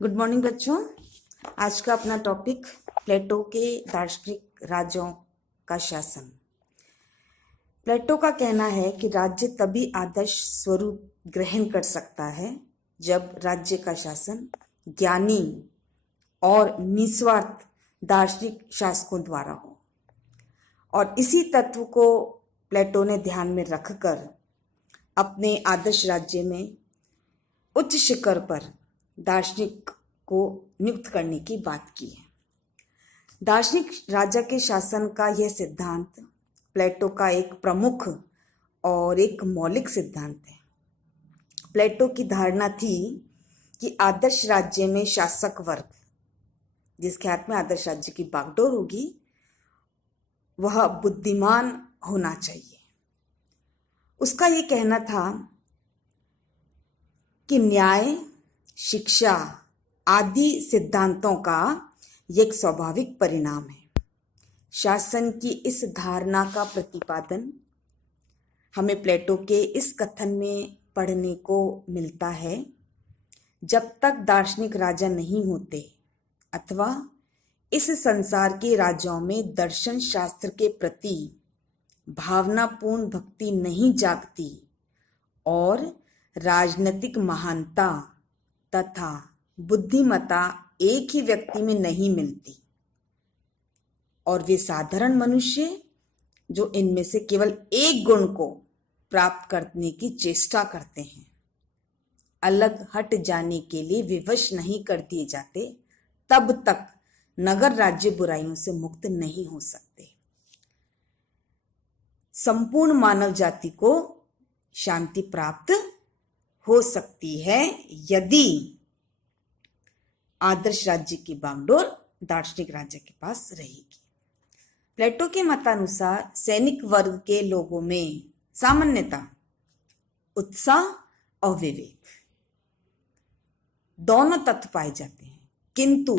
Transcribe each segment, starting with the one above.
Good morning बच्चों। आज का अपना टॉपिक प्लेटो के दार्शनिक राज्यों का शासन। प्लेटो का कहना है कि राज्य तभी आदर्श स्वरूप ग्रहण कर सकता है जब राज्य का शासन ज्ञानी और निस्वार्थ दार्शनिक शासकों द्वारा हो, और इसी तत्व को प्लेटो ने ध्यान में रखकर अपने आदर्श राज्य में उच्च शिखर पर दार्शनिक को नियुक्त करने की बात की है। दार्शनिक राजा के शासन का यह सिद्धांत प्लेटो का एक प्रमुख और एक मौलिक सिद्धांत है। प्लेटो की धारणा थी कि आदर्श राज्य में शासक वर्ग, जिसके हाथ में आदर्श राज्य की बागडोर होगी, वह बुद्धिमान होना चाहिए। उसका ये कहना था कि न्याय, शिक्षा आदि सिद्धांतों का एक स्वाभाविक परिणाम है। शासन की इस धारणा का प्रतिपादन हमें प्लेटो के इस कथन में पढ़ने को मिलता है, जब तक दार्शनिक राजा नहीं होते अथवा इस संसार के राजाओं में दर्शन शास्त्र के प्रति भावनापूर्ण भक्ति नहीं जागती और राजनीतिक महानता तथा बुद्धिमत्ता एक ही व्यक्ति में नहीं मिलती, और वे साधारण मनुष्य जो इनमें से केवल एक गुण को प्राप्त करने की चेष्टा करते हैं, अलग हट जाने के लिए विवश नहीं कर दिए जाते, तब तक नगर राज्य बुराइयों से मुक्त नहीं हो सकते। संपूर्ण मानव जाति को शांति प्राप्त हो सकती है यदि आदर्श राज्य की बागडोर दार्शनिक राज्य के पास रहेगी। प्लेटो के मतानुसार सैनिक वर्ग के लोगों में सामान्यतः उत्साह और विवेक दोनों तत्व पाए जाते हैं, किंतु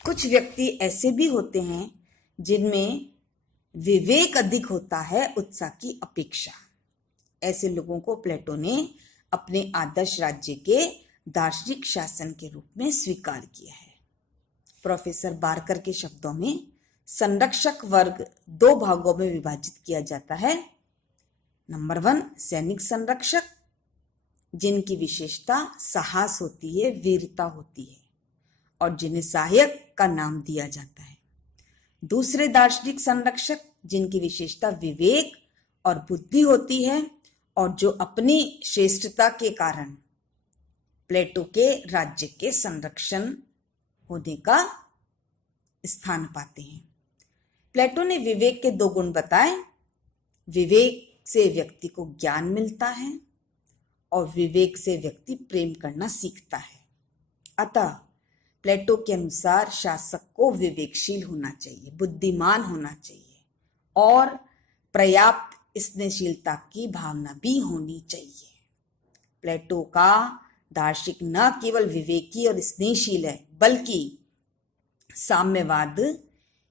कुछ व्यक्ति ऐसे भी होते हैं जिनमें विवेक अधिक होता है उत्साह की अपेक्षा। ऐसे लोगों को प्लेटो ने अपने आदर्श राज्य के दार्शनिक शासन के रूप में स्वीकार किया है। प्रोफेसर बारकर के शब्दों में संरक्षक वर्ग दो भागों में विभाजित किया जाता है। नंबर 1 सैनिक संरक्षक, जिनकी विशेषता साहस होती है, वीरता होती है, और जिन्हें सहायक का नाम दिया जाता है। दूसरे दार्शनिक संरक्षक, जिनकी विशेषता विवेक और बुद्धि होती है और जो अपनी श्रेष्ठता के कारण प्लेटो के राज्य के संरक्षण होने का स्थान पाते हैं। प्लेटो ने विवेक के 2 गुण बताए। विवेक से व्यक्ति को ज्ञान मिलता है और विवेक से व्यक्ति प्रेम करना सीखता है। अतः प्लेटो के अनुसार शासक को विवेकशील होना चाहिए, बुद्धिमान होना चाहिए और पर्याप्त स्नेहशीलता की भावना भी होनी चाहिए। प्लेटो का दार्शनिक न केवल विवेकी और स्नेहशील है, बल्कि साम्यवाद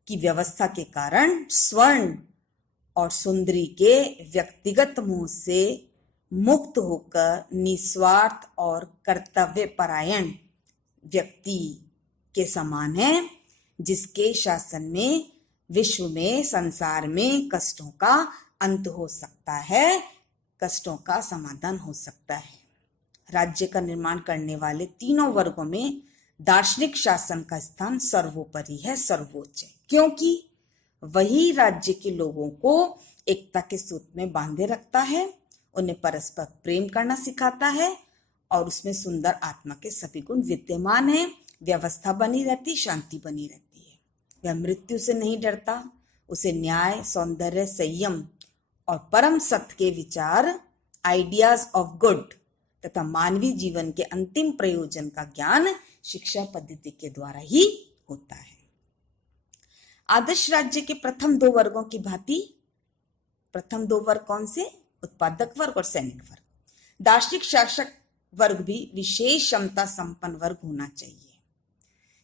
की व्यवस्था के कारण स्वर्ण और सुंदरी के व्यक्तिगत मोह से मुक्त होकर निस्वार्थ और कर्तव्यपरायण व्यक्ति के समान है, जिसके शासन में विश्व में, संसार में कष्टों का अंत हो सकता है, कष्टों का समाधान हो सकता है। राज्य का निर्माण करने वाले तीनों वर्गों में दार्शनिक शासन का स्थान सर्वोपरि है, सर्वोच्च है, क्योंकि वही राज्य के लोगों को एकता के सूत्र में बांधे रखता है, उन्हें परस्पर प्रेम करना सिखाता है और उसमें सुंदर आत्मा के सभी गुण विद्यमान हैं। व्यवस्था बनी रहती, शांति बनी रहती है। वह मृत्यु से नहीं डरता, उसे न्याय, सौंदर्य, संयम और परम सत्य के विचार, आइडियाज ऑफ गुड तथा मानवीय जीवन के अंतिम प्रयोजन का ज्ञान शिक्षा पद्धति के द्वारा ही होता है। आदर्श राज्य के प्रथम 2 वर्गों की भांति, प्रथम 2 वर्ग कौन से? उत्पादक वर्ग और सैनिक वर्ग। दार्शनिक शासक वर्ग भी विशेष क्षमता संपन्न वर्ग होना चाहिए।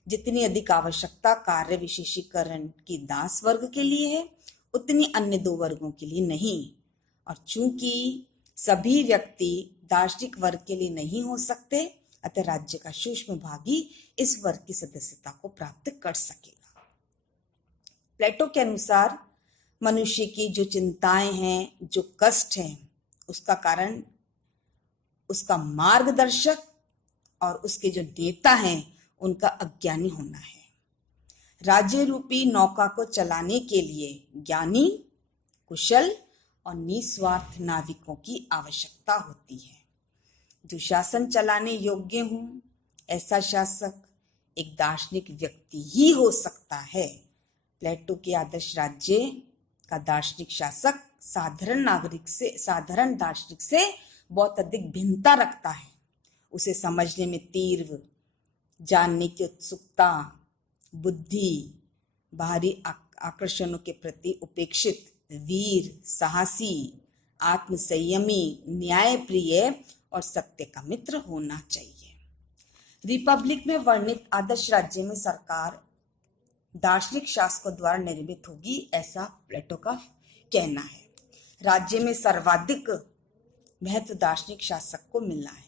जितनी अधिक आवश्यकता कार्य विशेषीकरण की दास वर्ग के लिए है, उतनी अन्य 2 वर्गों के लिए नहीं। और चूंकि सभी व्यक्ति दार्शनिक वर्ग के लिए नहीं हो सकते, अतः राज्य का सूक्ष्म भागी इस वर्ग की सदस्यता को प्राप्त कर सकेगा। प्लेटो के अनुसार मनुष्य की जो चिंताएं हैं, जो कष्ट हैं, उसका कारण उसका मार्गदर्शक और उसके जो नेता हैं उनका अज्ञानी होना है। राज्य रूपी नौका को चलाने के लिए ज्ञानी, कुशल और निस्वार्थ नाविकों की आवश्यकता होती है। जो शासन चलाने योग्य हो, ऐसा शासक एक दार्शनिक व्यक्ति ही हो सकता है। प्लेटो के आदर्श राज्य का दार्शनिक शासक साधारण दार्शनिक से बहुत अधिक भिन्नता रखता है। उसे समझने में तीव्र, जानने की उत्सुकता, बुद्धि, बाहरी आकर्षणों के प्रति उपेक्षित, वीर, साहसी, आत्मसंयमी, न्यायप्रिय और सत्य का मित्र होना चाहिए। रिपब्लिक में वर्णित आदर्श राज्य में सरकार दार्शनिक शासकों द्वारा निर्मित होगी, ऐसा प्लेटो का कहना है। राज्य में सर्वाधिक महत्व दार्शनिक शासक को मिला है।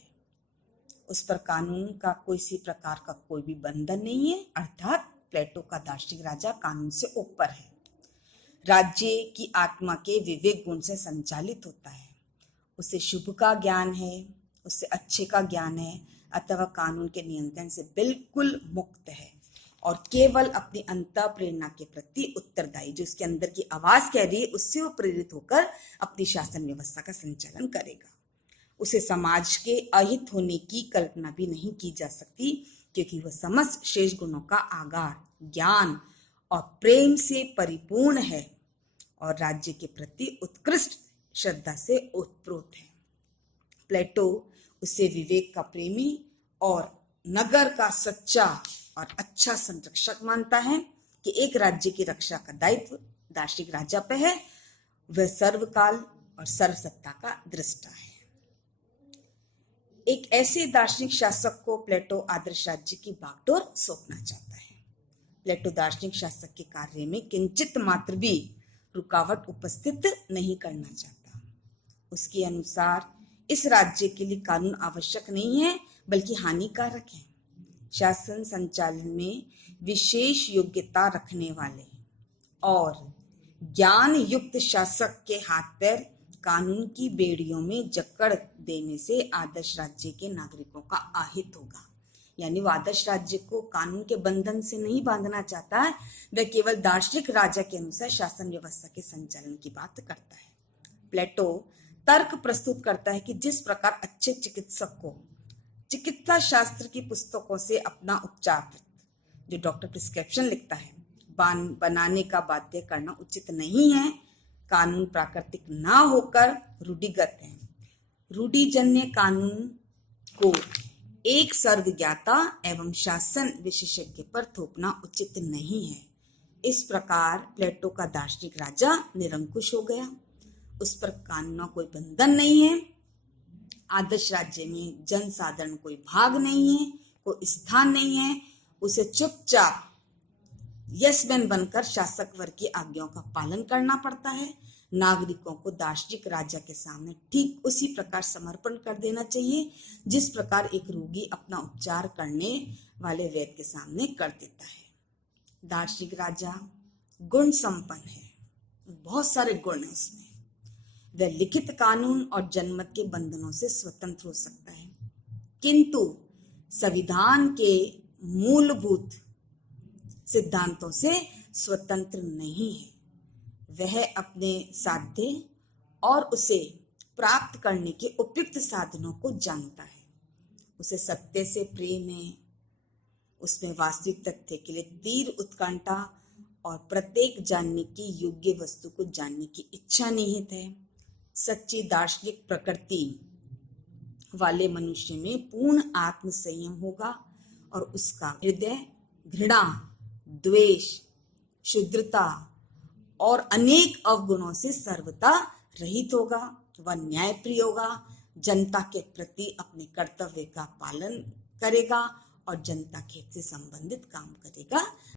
उस पर कानून का किसी प्रकार का कोई भी बंधन नहीं है, अर्थात प्लेटो का दार्शनिक राजा कानून से ऊपर है। राज्य की आत्मा के विवेक गुण से संचालित होता है। उसे शुभ का ज्ञान है, उससे अच्छे का ज्ञान है, अथवा कानून के नियंत्रण से बिल्कुल मुक्त है और केवल अपनी अंतः प्रेरणा के प्रति उत्तरदायी, जो उसके अंदर की आवाज कह रही है उससे वो प्रेरित होकर अपनी शासन व्यवस्था का संचालन करेगा। उसे समाज के अहित होने की कल्पना भी नहीं की जा सकती, क्योंकि वह समस्त शेष गुणों का आगार, ज्ञान और प्रेम से परिपूर्ण है और राज्य के प्रति उत्कृष्ट श्रद्धा से ओतप्रोत है। प्लेटो उसे विवेक का प्रेमी और नगर का सच्चा और अच्छा संरक्षक मानता है कि एक राज्य की रक्षा का दायित्व दार्शनिक राजा पे है। वह सर्वकाल और सर्वसत्ता का दृष्टा है। एक ऐसे दार्शनिक शासक को प्लेटो आदर्श राज्य की बागडोर सौंपना चाहता है। प्लेटो दार्शनिक शासक के कार्य में किंचित मात्र भी रुकावट उपस्थित नहीं करना चाहता। उसके अनुसार इस राज्य के लिए कानून आवश्यक नहीं है, बल्कि हानिकारक है। शासन संचालन में विशेष योग्यता रखने वाले और ज्ञान युक्त शासक के हाथ पैर कानून की बेड़ियों में जकड़ देने से आदर्श राज्य के नागरिकों का अहित होगा। यानी वो आदर्श राज्य को कानून के बंधन से नहीं बांधना चाहता है, वह केवल दार्शनिक राजा के अनुसार शासन व्यवस्था के संचालन की बात करता है। प्लेटो तर्क प्रस्तुत करता है कि जिस प्रकार अच्छे चिकित्सक को चिकित्सा शास्त्र की पुस्तकों से अपना उपचार, जो डॉक्टर प्रिस्क्रिप्शन लिखता है, बनाने का बाध्य करना उचित नहीं है। कानून प्राकृतिक ना होकर रूढ़िगत है। रूढ़िजन्य कानून को एक सर्वज्ञाता एवं शासन विशेषज्ञ पर थोपना उचित नहीं है। इस प्रकार प्लेटो का दार्शनिक राजा निरंकुश हो गया। उस पर कानून का कोई बंधन नहीं है। आदर्श राज्य में जनसाधारण कोई भाग नहीं है, कोई स्थान नहीं है। उसे चुपचाप यशमैन बनकर शासक वर्ग की आज्ञाओं का पालन करना पड़ता है। नागरिकों को दार्शनिक राजा के सामने ठीक उसी प्रकार समर्पण कर देना चाहिए जिस प्रकार एक रोगी अपना उपचार करने वाले वैद्य के सामने कर देता है। दार्शनिक राजा गुण संपन्न है, बहुत सारे गुण हैं उसमें। वह लिखित कानून और जनमत के बंधनों से स्वतंत्र हो सकता है, किंतु संविधान के मूलभूत सिद्धांतों से स्वतंत्र नहीं है। वह अपने साध्य और उसे प्राप्त करने के उपयुक्त साधनों को जानता है। उसे सत्य से प्रेम है। उसमें वास्तविक तथ्य के लिए तीव्र उत्कंठा और प्रत्येक जानने की योग्य वस्तु को जानने की इच्छा निहित है। सच्ची दार्शनिक प्रकृति वाले मनुष्य में पूर्ण आत्म संयम होगा और उसका हृदय घृणा, द्वेष, क्षुद्रता और अनेक अवगुणों से सर्वथा रहित होगा। वह न्यायप्रिय होगा, जनता के प्रति अपने कर्तव्य का पालन करेगा और जनता के हित से संबंधित काम करेगा।